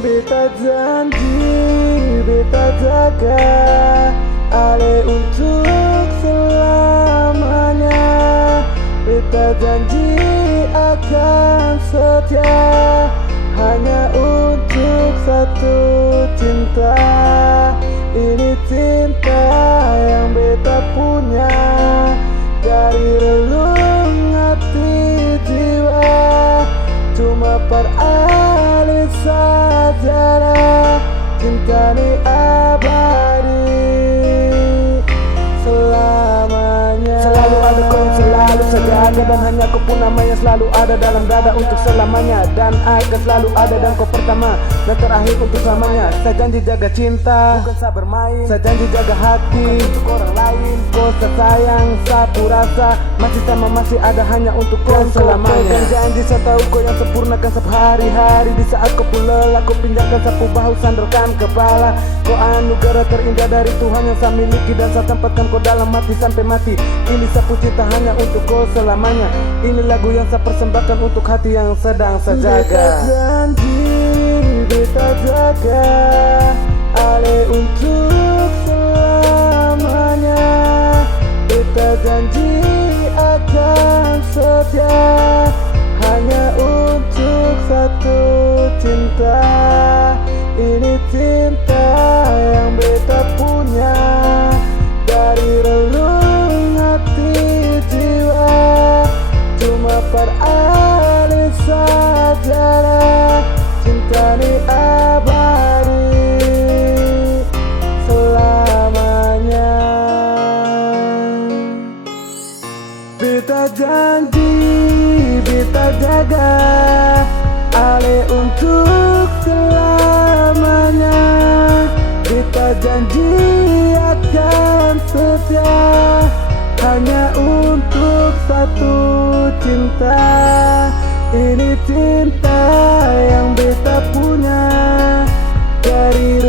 Beta janji, beta jaga Ale untuk selamanya. Beta janji akan setia hanya untuk satu cinta. Ini cinta yang beta punya dari relung hati jiwa. Cuma peralih saja cinta ini abadi selamanya. Selalu ada kau yang selalu saja ada, dan hanya kau pun namanya selalu ada dalam dada untuk selamanya. Dan akan selalu ada, dan kau pertama dan terakhir untuk selamanya. Saya janji jaga cinta, bukan saya bermain. Saya janji jaga hati, bukan untuk orang lain. Kau sayang, satu rasa masih sama, masih ada hanya untuk kau selamanya. Dan janji saya tahu kau yang sempurnakan setiap hari-hari. Di saat kau pun lelah, kau pindahkan sapu bahu, sandarkan kepala. Kau anugerah terindah dari Tuhan yang saya miliki, dan saya tempatkan kau dalam hati sampai mati. Ini sapu cinta hanya untuk kau selamanya. Ini lagu yang saya persembahkan untuk hati yang sedang saya jaga. Beta janji, beta jaga Ale untuk selamanya. Beta janji akan setia hanya untuk satu cinta. Ini cinta yang beta punya dari relung hati jiwa. Cuma peralih saja cinta ini abadi selamanya. Beta janji, beta jaga Ale untuk selamanya. Beta janji akan setia hanya untuk satu cinta. Ini cinta yang beta punya dari